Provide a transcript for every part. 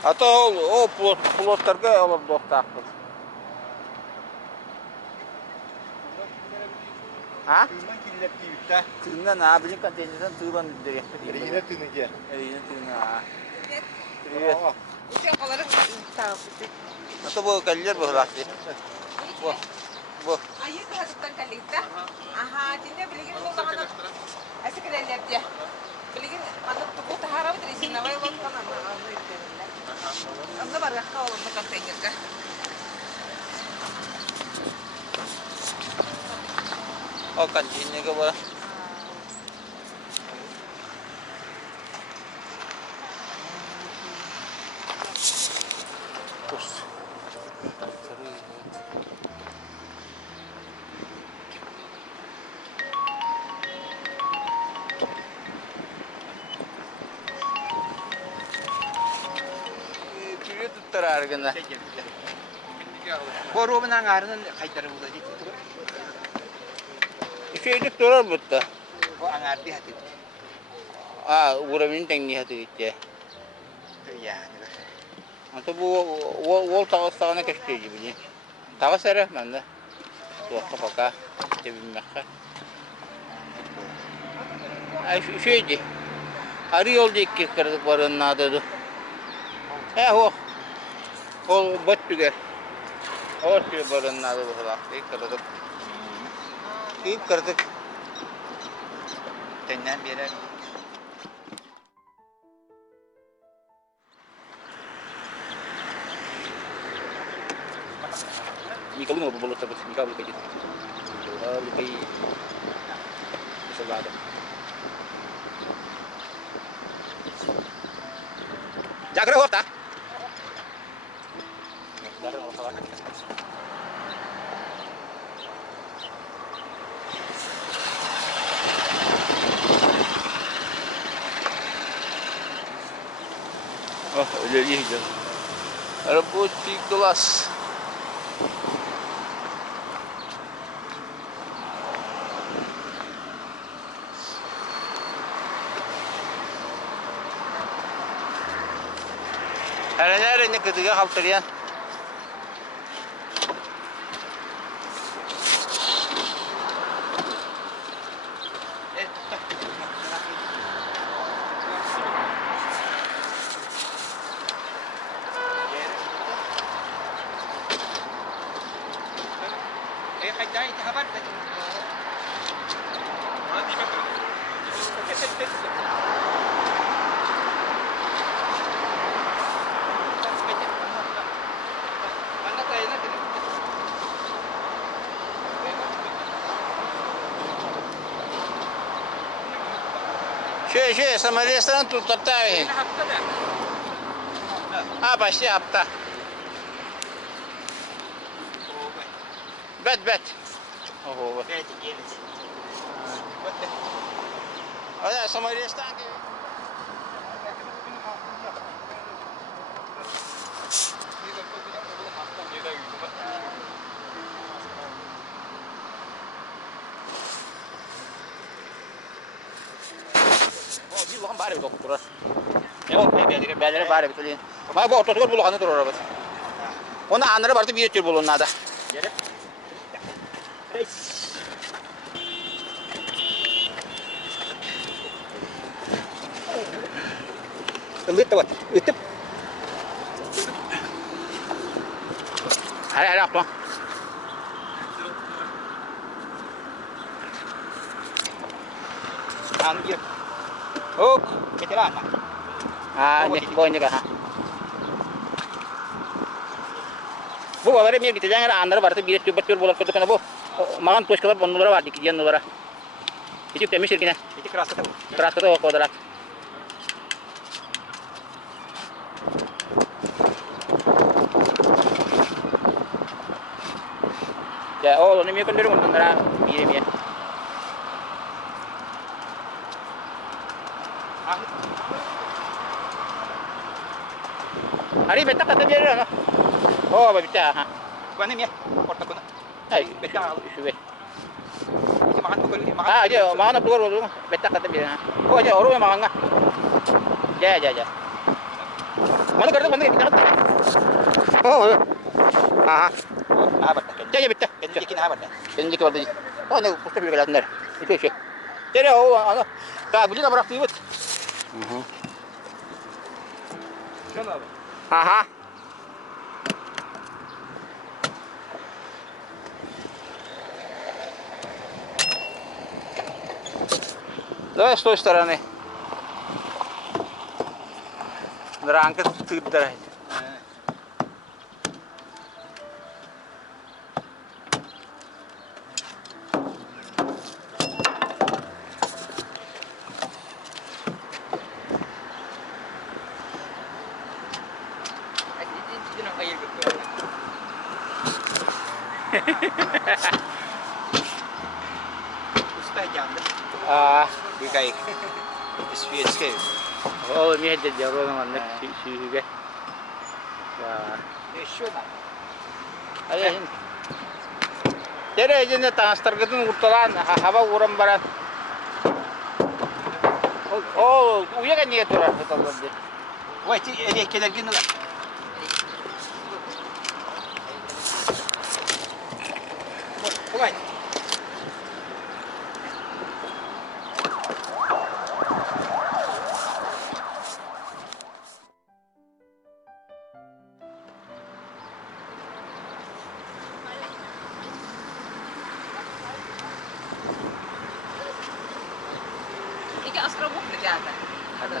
Ata o plotlarga olib do'xtaqdi. Ha? Tığından kirlet deyip de. Tığından ha bilin konteynerden tığban direkte. Yine tığınıca. Yine tığına ha. Evet. Uçakaları takip et. Ata bu kaller bu lahtı. Bu. Ayı kağıttan kalite. Aha, tinnya beliin tuh tangan. Asik kalian lihat ya. Beliin mana tubuh taharap dari sini nawai waktu kan anda barang kau untuk kontainer kah? O konteyner ke bawah. Arganda. Boru menang arının kaytarı bulacak. Şeylik durar butta. O angardi hati. Uramin tengni hati içe. Ya. Anta bu wol tağıstağına keşke gibi. Tağıs era manda. Tuakka paka tebimekka. Şeydi. Arı yol dikki kırdık barın adı. O. O bottuger. O şey barın adı bu kadar. Kırdık. Kıyıp kırdık. Tenden bir yere. Ikaw mo bubulot tapos ikaw kayo dito. Kay salado. Jaga horta. Darang orang kawan. Oh, jadi hijau. Ada putih gelas. Nerede ketiga kaltıryan. Şey, sama restoran tutup tabii. Pasti hafta. Bet. Oh, bet. Ada sama restoran ki. Bukan bare dokter. Bedere bare betul. Ma bu otoskol bulukanı durur arabası. Ona anları bartı bir tür bulun nada. Gel. Ilıt da var. Itip. Hadi yapma. Anjir. Hook. Ketelan. Ini poinnya kah? Bu baları mir gideceğin anları bartı bir tür bulak tutukana bu. Makan tuş kadar onlara var dikiyen onlara. Hiç temiz şirkine. Hiç kerasa tahu. Kerasa tahu kodarak. Ya, ini mi kan dulu onlara birim ya. Hari betak kata dia no. Oh, betak ha. Kuan ni ya. Porta kuna. Ay, Betak. suwe. Ini makan tukul ni makan. Aja makan na keluar dulu. Betak kata dia. Oh, aja orang yang makan. Ja. Mana kerja mana kita? Oh. Ah. Abat dah. Jadi bitta. Kenji kini abat dah. Kenji keluar tadi. Oh, ini pasti beli belas itu sih. Jadi oh, tak beli tak beraktif. Şunu abi. Aha. Давай с той стороны. Ранка тут драть. Itu nak air gitu. Usta jangan. Ah, Bikaik. Isvietske. oh ini aja jauh naman si juga. Wah. Şuna. Ayo. Jadi aja nih tangan tergetun urtalan, haba uram barat. Oh, uya kan niat orang betul betul. Vay ti elekkeler gene lan. Vay. Ika asrabuk lagi ada. Ada.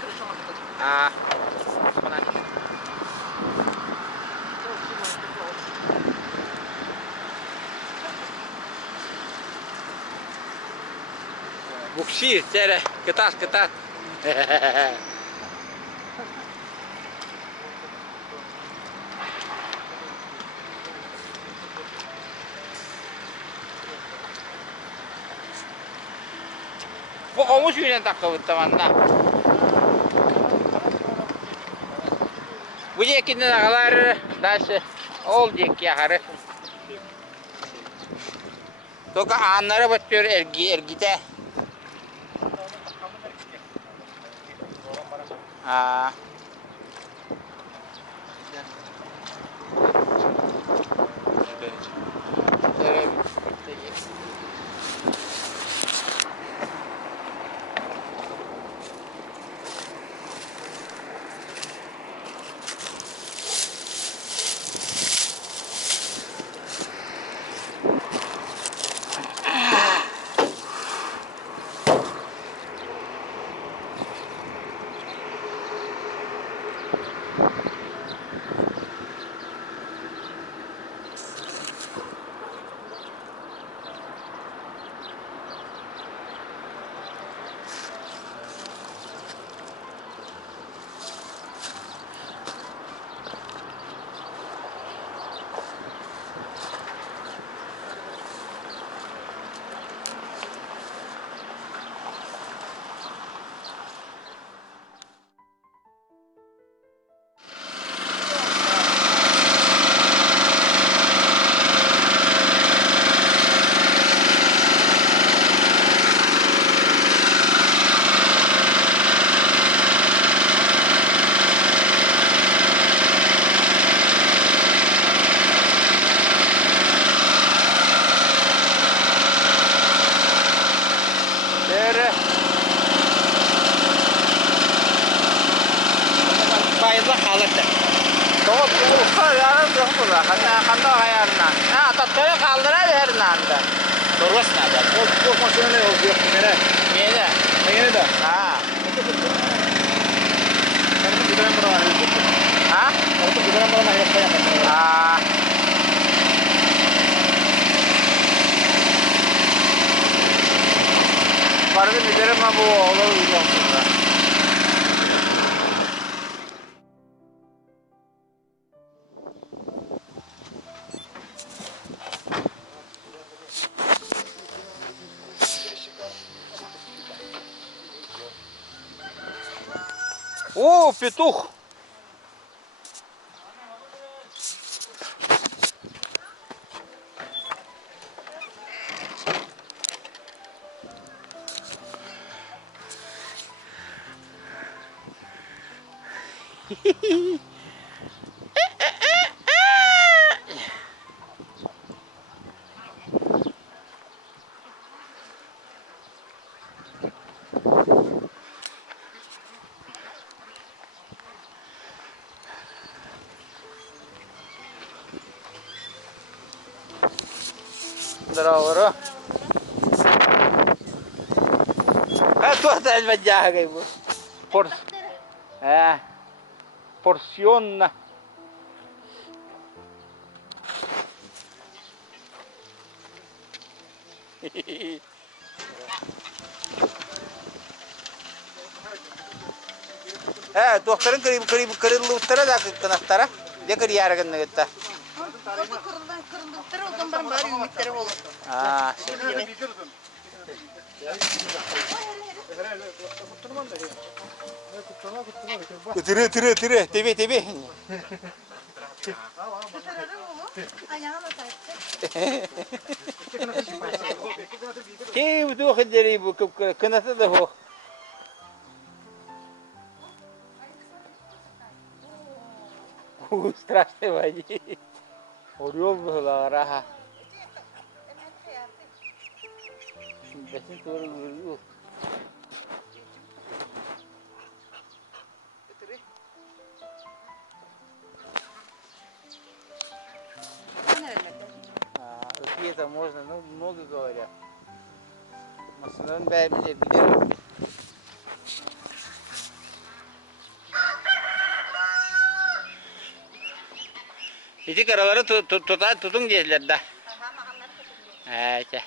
Terus cuma ikut. Ah, apa lagi? Buksi, cere, ketat. Bu olmuş yine takıldı tamamda. Bu yekinde ne kadar ders olacak ya harı. Toka anlara batıyor ergide. Ah. Evet. Bayıllar kalırdı. Çok usta yarın yok burada. Kanda ayarına. Ha tatları kaldırar yerinden. Dorvas nerede? O maşını ne oldu yok yine. Yine. Yine de. Ha. Karısı gidelim buralar. Ha? Karısı gidelim buralar. Yapayım. Ha. Vardı müdürüm bu olur yok burada. О, петух! Здорово. А тут альвадяга его. Порционно. Doktorun kırılırtara da kınaktara. Ne kır yargın nıgıtta. Kırıldıkları o zaman bari ümitleri olur. Aa. Tire. Tebi. Ayağına taktı. Kim bu kadar bu kınası da bu. Страшный воде. Орел была раха. Besin doğru vuruyor. Это можно, ну, много говорят. В основном bilirim. İki karaları tutun dediler de. Evet.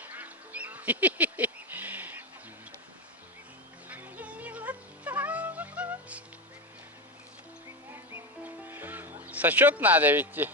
Сачок надо ведь.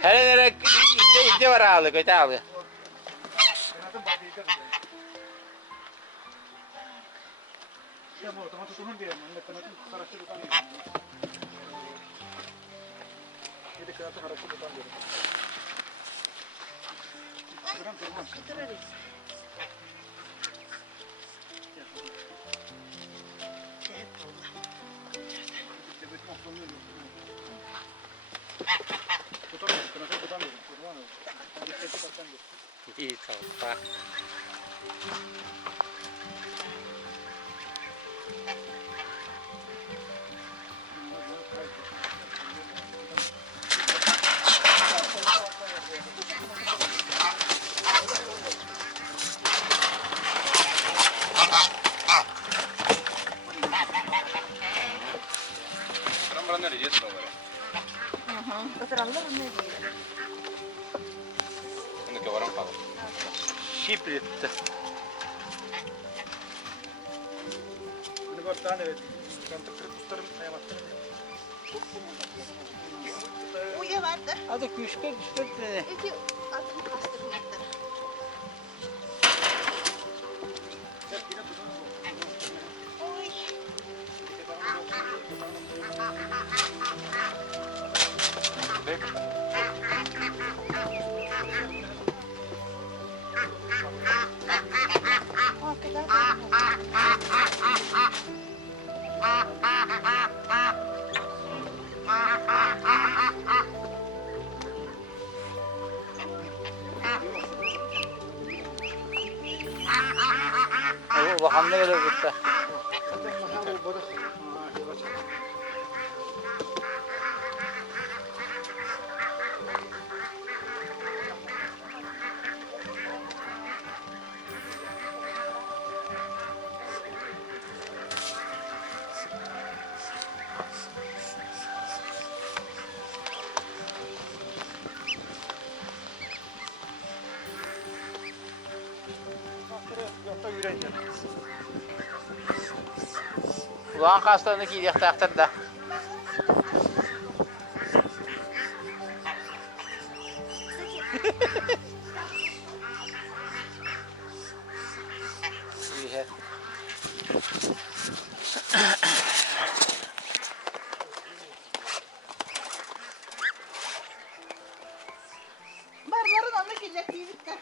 Hele ite var ağlı, kötü ağlı. İyi tamam. Щиплет. Uya vardı. Hadi küşkür tane. İki adım kastırmaktır. Oy. Bakalım ne kadar kısa. Yokta yürek Ulan kaslarını giydiyek taktar da. İyi. Barların onu gidecek de.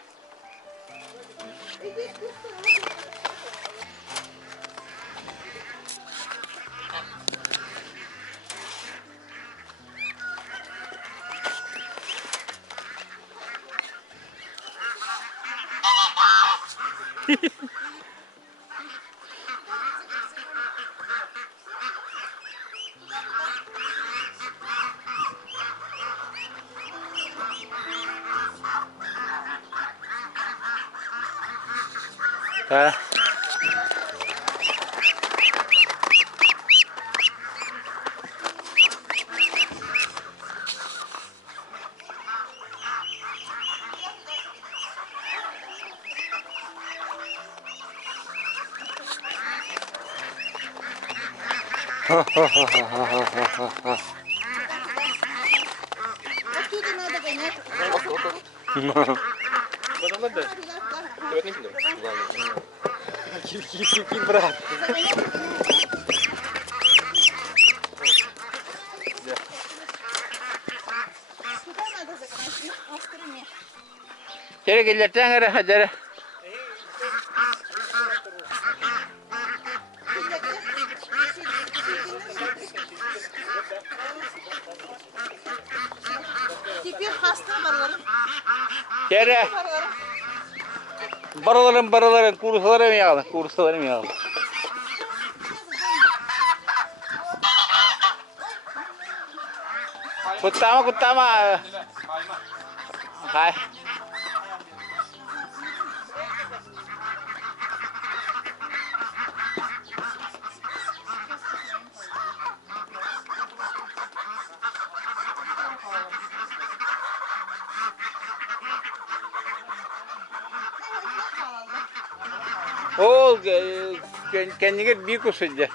Ha. Betul deh. Coba nih deh. Kiri berat. Kere gelirten ara hadi. Tipir hasta barların. Kere. Barların. Baraların kurusaları mı yağlı? Kurusaları mı yağlı? Kutama. Hay. O kendine bir kusacak.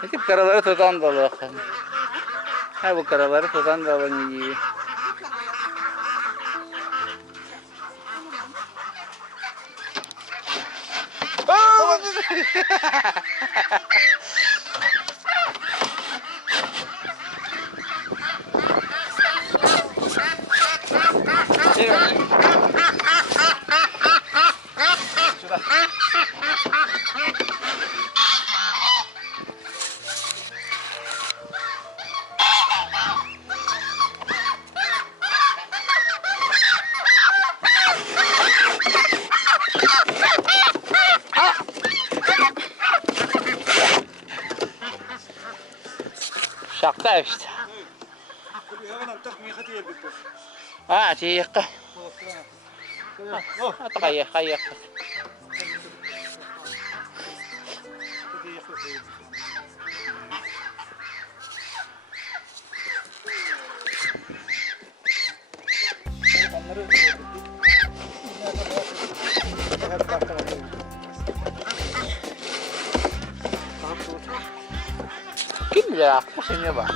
Peki karaları tutan dalı. Ha bu karaları tutan dalı iyi. Şakta işte. Ha, tiyakka. Kayyak. Kim bilir aklı seni bak.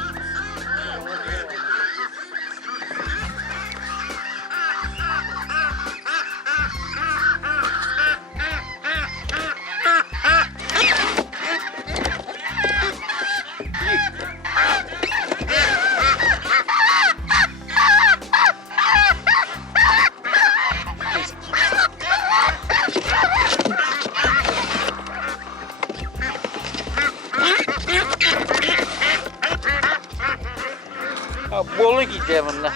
Bolu gideceğim bunlar.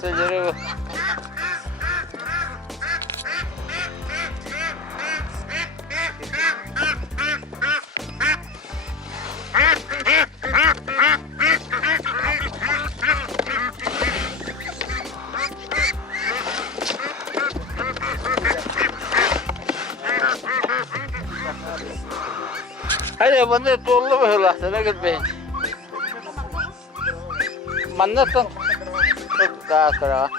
Sejere bu. Hadi bana torlu mu hırlahtı ne gitmeyin. Mandatın. Daha sonra.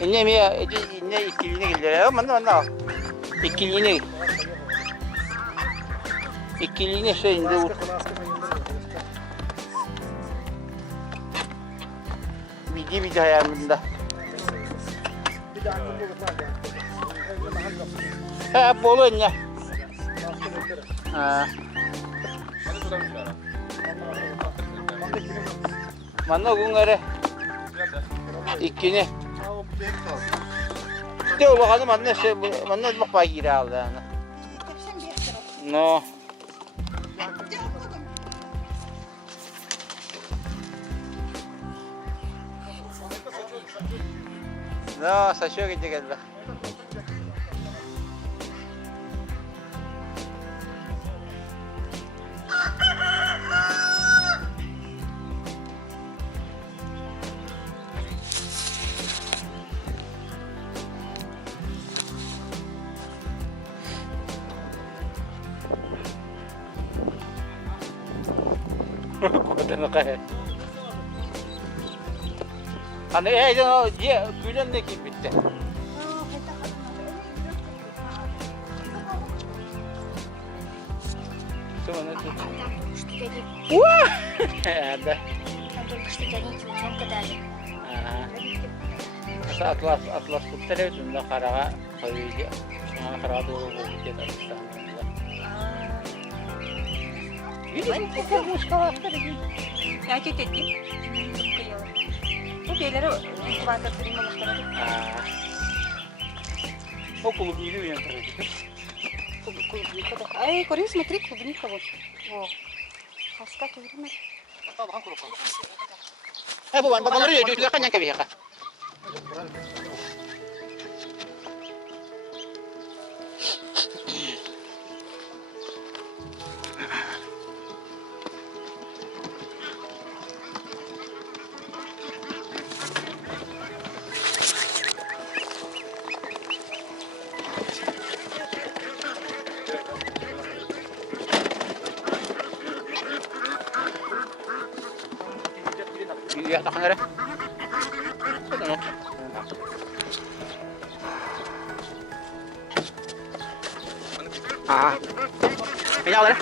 İnne mi ya? İnne ikiliğine gidiyor. Manna. İkiliğine. İkiliğine şey indi. Bilgi hayalinde. He bolun ya. Ha. Mana gungare. İkini. Diyor bakalım anne şey mana bak pagi aldı. No. No, saçıyor gidecek elbette. Kuatnya kayak. Ano dia bilang na kibit. Mana tuh? Wah, ada. Atlas putih itu nggak karaga, kalau karaga tuh bukit atas. Ini kita muskal lagi. Ya cecet. Bu şeyleri banka firma başkanı. Около милиона тратит. Ай, кори, смотри, клубника вот. Во. Хаскати время. Bu babaları ya juga kan yang kayak ka. Iya, tak ada. Cái nhau đấy.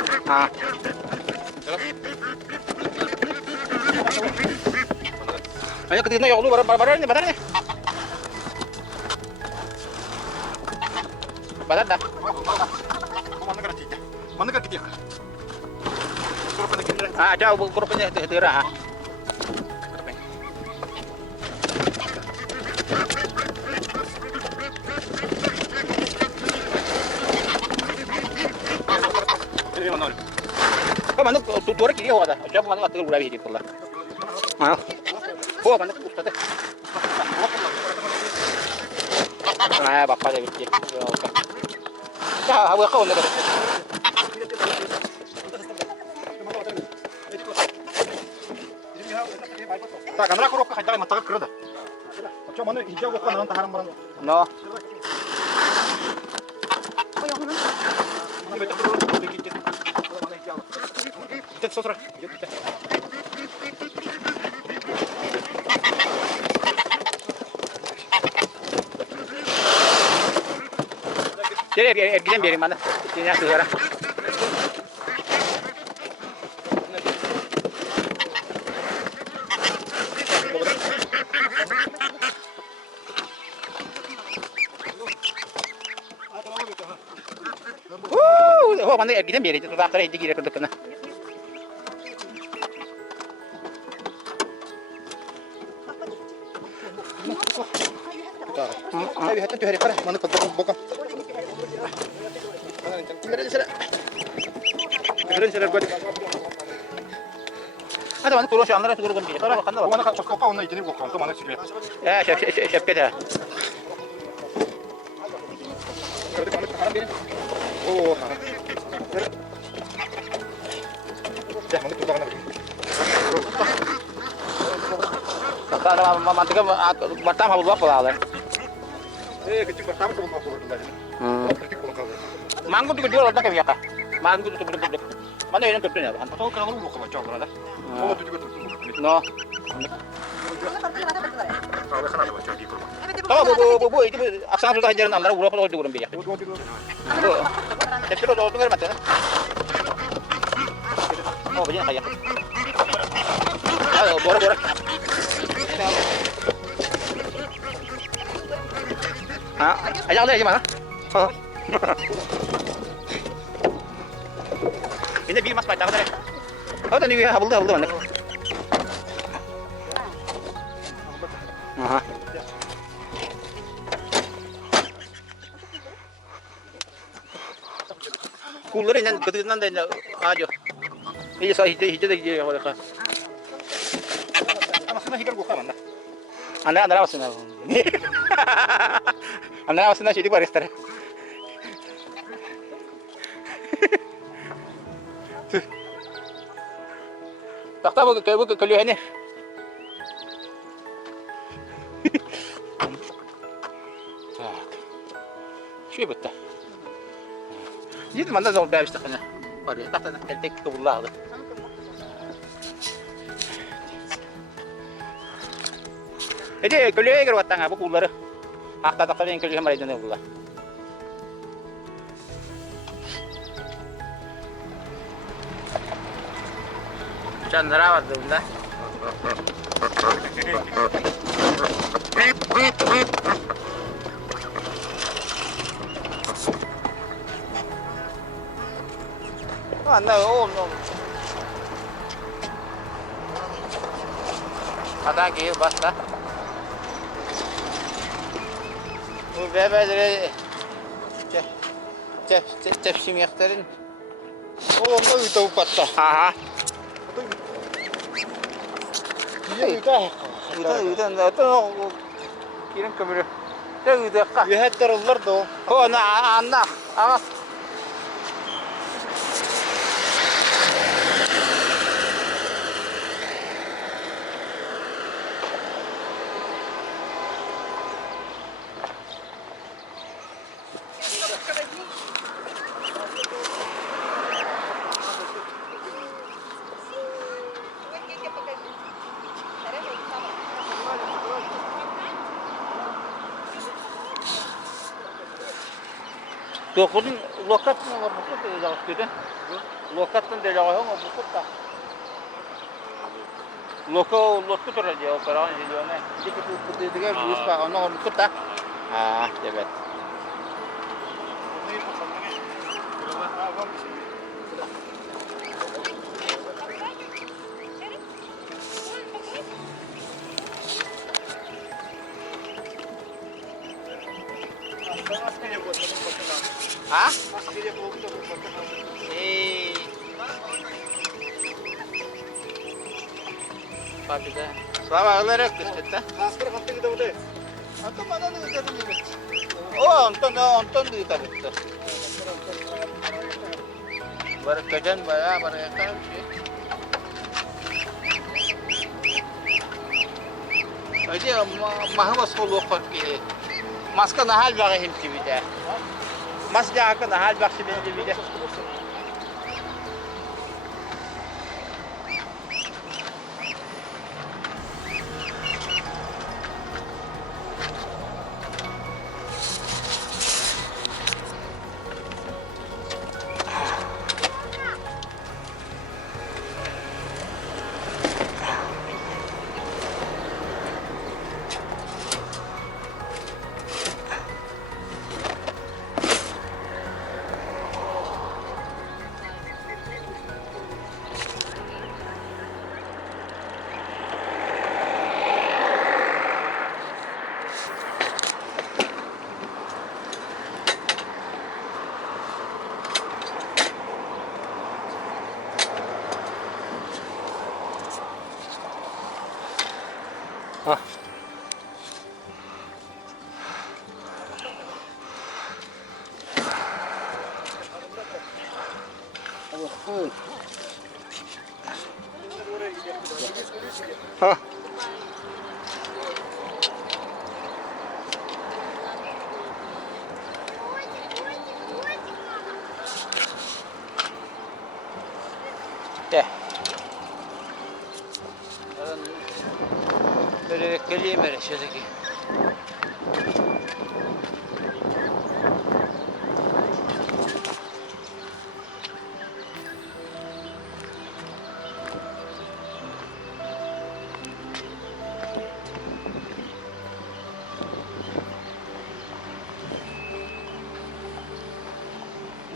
Ayo ke sini yuk lu bareng nih, nih. Badan dah. Mana kan kita? Jauh grupnya tira. Mana tutur kiri ada. Coba mana atur udah hidup lah. Mana ustad. Bapak dia bikin. Ya, aku kau nak. Tak kamera aku rokok aja mata kerja. Coba mana hijau aku nanti haram barang. No. Kita sosra. Jadi gidelim bir mana? Sini aku sekarang. Oh, mana gidelim bir itu tak kerja di kiri kena. Ayo hati tu hari parah mana kau bokap. Ada mana turun sih, turun kan dia. Kalau kan Mana kan kau nak jadi bokap tu mana sih? ya, siap kita. Oh. Dah mana tu bang nak? Kata mantika batam habis apa lah? Kecil pertama tu bokap tu lagi. Manggu tu jual orang kayak apa? Manggu tu betul-betul. Mana yang tertunya? Tahu kalau lu bokap macam mana dah? Oh tu juga tu. No. Kalau kan ada baca di rumah. Bu, itu aksana sudah jalan andara urap kalau di urang bijak. Bu, tapi lo tunggu mata. Oh, banyak kayak. Ayo, bora. Ajak dia gimana? Ini bir mas pacar tadi. Oh, tadi habulda mana? Aha. Kulları inan kıtından da ajo. İyi hijde de gidiyor oraya. Ama sana hikar gua mana? Anda masih Anda masih nasi di baris tadi. Tak tahu kayak kalau ini. Tak. Şu bitti. Yedi manda zor bir işte kana. Var ya, tahta tek kabullah. Jadi kalau yang kerja tangga bu kullar. Hakta takta yang kerja mereka jenis kullar. Chandra var bunda. Anda oğlum. Ada ki basta. Bu bebeleri tepsim yaktarın. Oh, mau itu patah. Aha. Iya itu. Itu kirim kamera. Itu kah. Ya terulur tuh. Oh, anak. Ama Dokudun lokatın var bu da yazık dedi. Lokatın da yazık ama bu da. Loko terjadi operan jadinya. Jadi itu juga bus pak, ono bu da. Ah, evet. Ha? Papida. Слава olarak kısıtta. Transfer hattı gidiyor bu da. Atı bana da gidelim. O ondan da gidelim. Berkejan baya mereka sih. Aja mahwas hulu fakir. Maska nahal bagahim kibida. Mas jaaka nahal baksim kibida. Ah. Ah. Ya. Перевекали мере все-таки.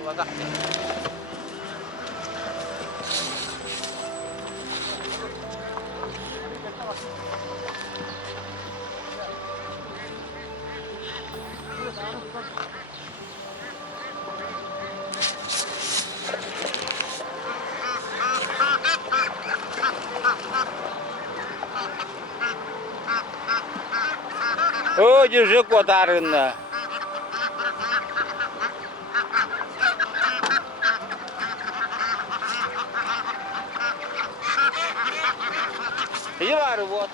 Вода. О, держи котарына. И var вот.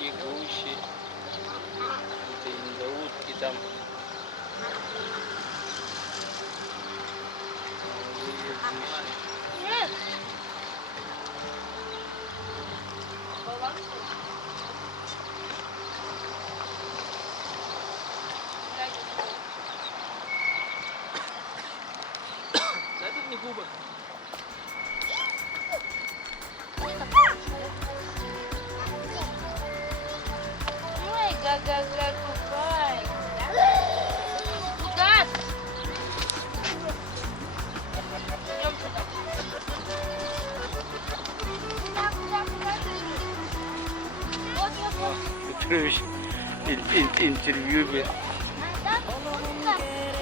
И гуси. Это индоутки там. Да тут не губы. Ой, га-га-га, купай. Куда? Идем сюда. Вот, вот, вот. Петрович интервью бе.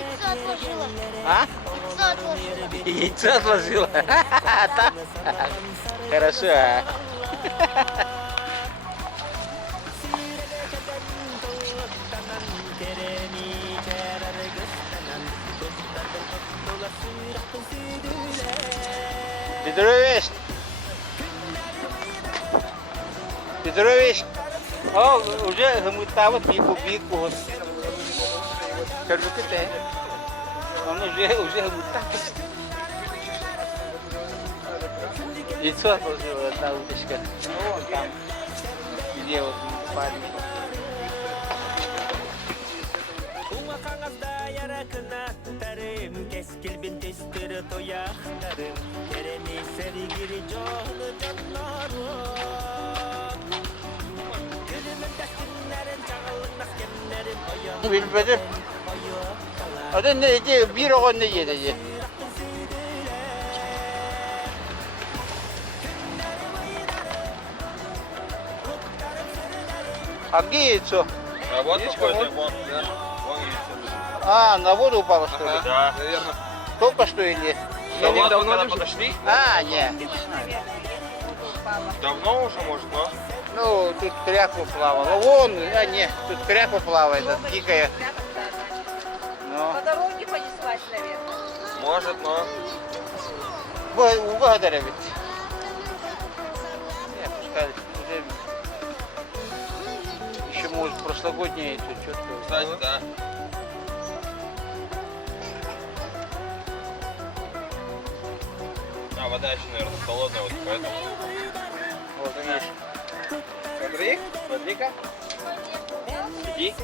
Яйцо отложила. А? Яйцо отложила. Яйцо отложила. Так. Хорошо. А? Петрович! Петрович! О, уже гамутава бику. Скажу ките. Он уже гамутава. Яйцо отложила одна уточка. Ну, вон там, где вот парень. Keskilbin testleri toyaklarım Tereni sergiri çoğunu canlarım Gülümün destinlerin çağılın meskenlerin Oyun Bilmedim. Adı neydi? Bir o ne yedi? А где яйцо? А вот какой-то, вон яйцо. А, на воду упало что ли? Да, наверное. Только что или? Мы недавно когда подошли. А, нет. Давно уже, может, но? Ну, тут кряква плавала. Вон, а нет, тут кряква плавает, это дикая. Ну, По дороге понеслась, наверное. Может, но. благодаря ведь. Не, пускай уже еще может прошлогоднее тут что-то. Кстати, да. А, вода еще, наверное, холодная, вот поэтому. Вот видишь. Смотри, смотри-ка. Иди.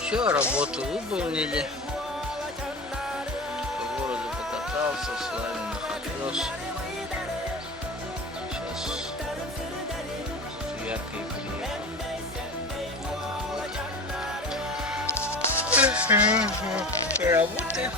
Все, работу выполнили. По городу покатался, славянных отвез. Сейчас яркой приехал. Работаем.